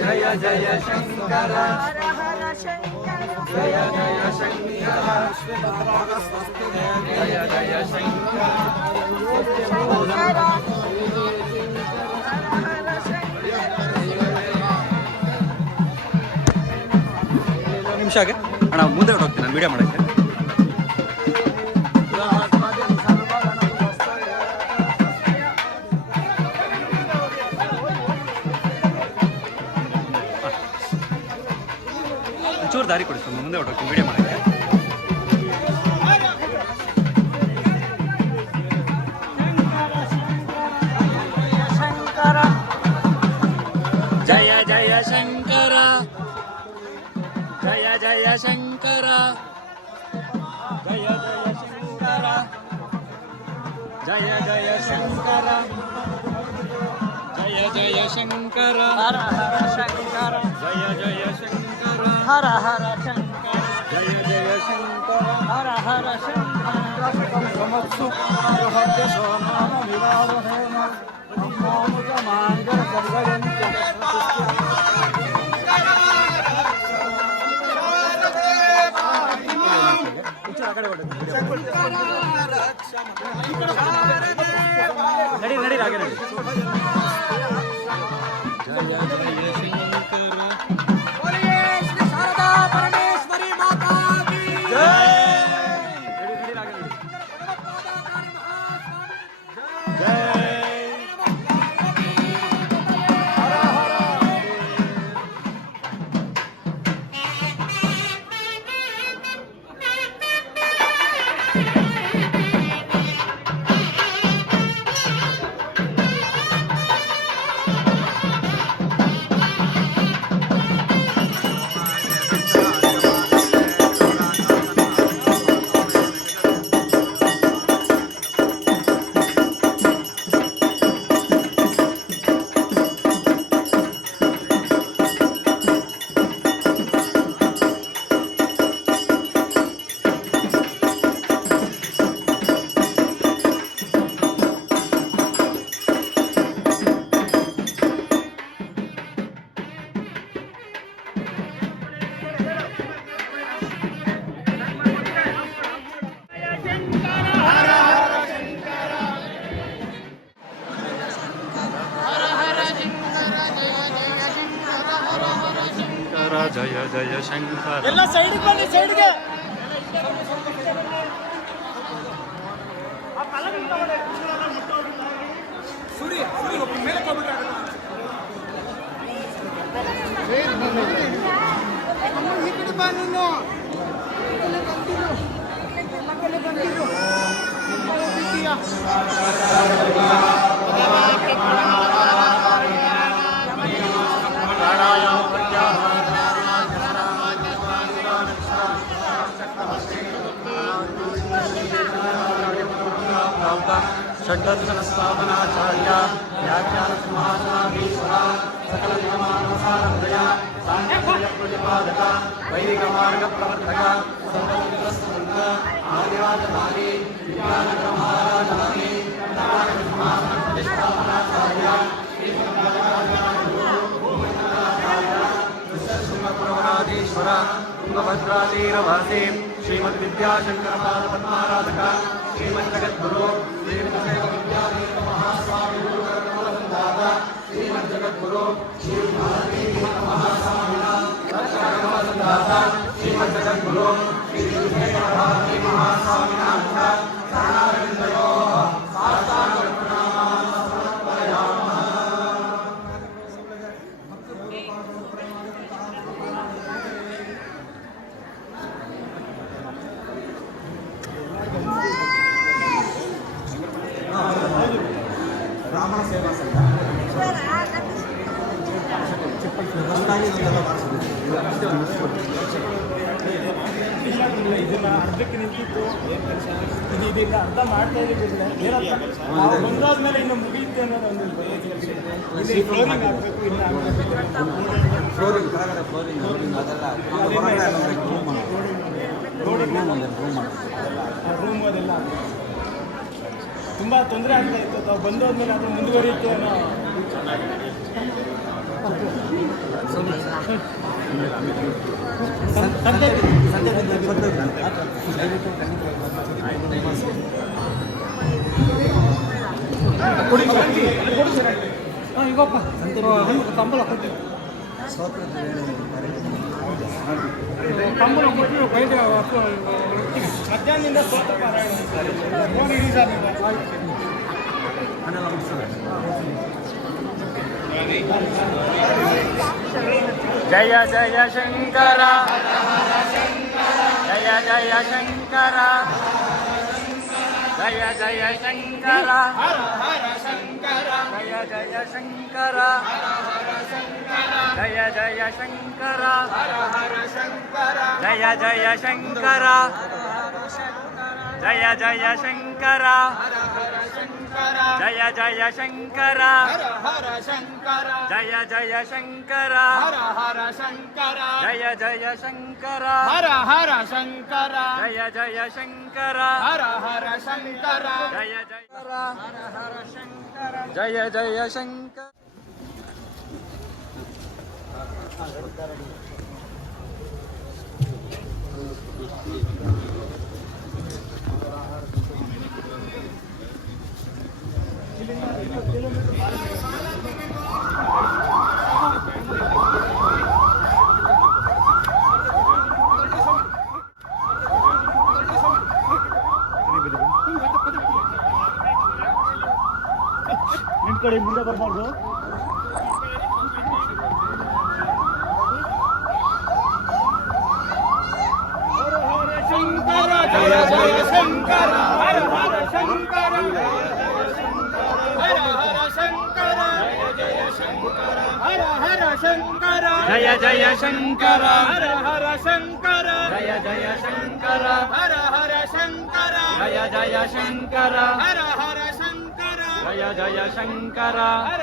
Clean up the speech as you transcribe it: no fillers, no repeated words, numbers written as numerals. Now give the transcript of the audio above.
जय जय शंकर हर हर शंकर जय जय शंकर जय जय शंकर ನಿಮಿಷ ಆಗ ಅಣ್ಣ ಮುಂದೆ ಹೋಗ್ತೀನಿ ನಾನು ವಿಡಿಯೋ ಮಾಡೋಕ್ಕೆ. ಚೂರು ದಾರಿ ಕೊಡಿ ಸ್ವಾಮಿ, ಮುಂದೆ ಹೊರಟೋಗ್ತೀನಿ ವಿಡಿಯೋ ಮಾಡೋಕ್ಕೆ. ಜಯ ಜಯ ಶಂಕರ ಜಯ ಜಯ ಶಂಕರ ಜಯ ಜಯ ಶಂಕರ ಜಯ ಜಯ ಶಂಕರ ಜಯ ಜಯ ಶಂಕರ ಹರ ಹರ ಶಂಕರ ಜಯ ಜಯ ಶಂಕರ ಹರ ಹರ ಶಂಕರ ಜಯ ಜಯ ಶಂಕರ ಹರ ಹರ ಶಂಕರ ಸಮತ್ಸು ಹೃದಯ ಸೋಮಾನ ವಿವಾಹೇನ ಅಮ್ಮೋಮುಖ ಮಾಂಗಲ ಸರ್ವಯಂತ್ಯ ನಡಿ ನಡಿ ರಾಗೆ ನಡಿ. ಜಯ ಜಯ ಶಂಕರ ಶ್ರೀ ಶಾರದಾ ಪರಮೇಶ್ವರಿ ಮಾತಾ ಕಿ ಜಯ. ನಡಿ ನಡಿ ರಾಗೆ ನಡಿ. ಜಯ ಜಯ ಜಯ ಶಂಕರ ಎಲ್ಲ ಸೈಡ್ಗೆ ಬನ್ನಿ, ಸೈಡ್ಗೆ ಸುರಿ ಸುರಿ ಮೇಲೆ षड्दर्शन स्थापनाचार्य व्याख्यान सिंहासनाधीश्वर सकल नियमानुसारहृदय सांख्य प्रतिपादक वैदिक मार्ग प्रवर्तक सर्वोत्कृष्ट आदिराजधानी विज्ञानक महाराजधानी स्थापनाचार्य ईश्वर तुंगभद्रातीरवासी श्रीमद विद्याशंकर पाद पद्माराधक श्रीमद जगद्गुरु महास्वामी श्रीमद जगद्गुरु श्री भारती महास्वामी श्रीमद जगद्गुरु श्री भारती महास्वामी ಬ್ರಾಹ್ಮಣ ಸೇವಾ ಸಂಘ ಇದನ್ನ ಅರ್ಧಕ್ಕೆ ನಿಂತಿತ್ತು, ಇದೀಗ ಅರ್ಧ ಮಾಡ್ತಾ ಇದ್ದೀವಿ. ಒಂದಾದ್ಮೇಲೆ ಇನ್ನು ಮುಗಿಯುತ್ತೆ ಅನ್ನೋದು ಒಂದು ಫ್ಲೋರಿಂಗ್ ಆಗಬೇಕು, ಇಲ್ಲ ಫ್ಲೋರಿಂಗ್ ಕೆಳಗಡೆ ಫ್ಲೋರಿಂಗ್ ರೂಮ್ ಅದೆಲ್ಲ ತುಂಬ ತೊಂದರೆ ಆಗ್ತಾ ಇತ್ತು. ತಾವು ಬಂದೋದ್ಮೇಲೆ ಅದು ಮುಂದುವರಿಯುತ್ತೆ ಅನ್ನೋ ಈಗಪ್ಪ ಕಂಬಳ ಕೊಟ್ಟು ಕಂಬಳ ಕೊಟ್ಟು ಬೈದೆ ಮಧ್ಯಾಹ್ನದಿಂದ ಸ್ತೋತ್ರ ಪಾರಾಯಣ ಜಯ ಜಯ ಶಂಕರ ಜಯ ಜಯ ಶಂಕರ ಜಯ ಜಯ ಶಂಕರ ಜಯ ಜಯ ಶಂಕರ ಜಯ ಜಯ ಶಂಕರ ಜಯ ಜಯ ಶಂಕರ ಜಯ ಜಯ ಶಂಕರ ಜಯ ಜಯ ಶಂಕರ ಜಯ ಜಯ ಶಂಕರ ಜಯ ಜಯ ಶಂಕರ ಹರ ಹರ ಶಂಕರ ಜಯ ಜಯ ಶಂಕರ ಹರ ಹರ ಶಂಕರ ಜಯ ಜಯ ಜಯ ಜಯ ಶಂಕರ ನಿಮ್ ಕಡೆ ಮುಂದೆ ಬರ್ಬಾರ್ದು. ಶಂಕರ ಜಯ ಜಯ ಶಂಕರ ಹರ ಹರ ಶಂಕರ ಹರ ಹರ ಶಂಕರ ಜಯ ಜಯ ಶಂಕರ ಹರ ಹರ ಶಂಕರ ಜಯ ಜಯ ಶಂಕರ ಹರ ಹರ ಶಂಕರ ಜಯ ಜಯ ಶಂಕರ ಹರ ಹರ ಶಂಕರ ಜಯ ಜಯ ಶಂಕರ ಹರ ಹರ ಶಂಕರ ಜಯ ಜಯ ಶಂಕರ ಹರ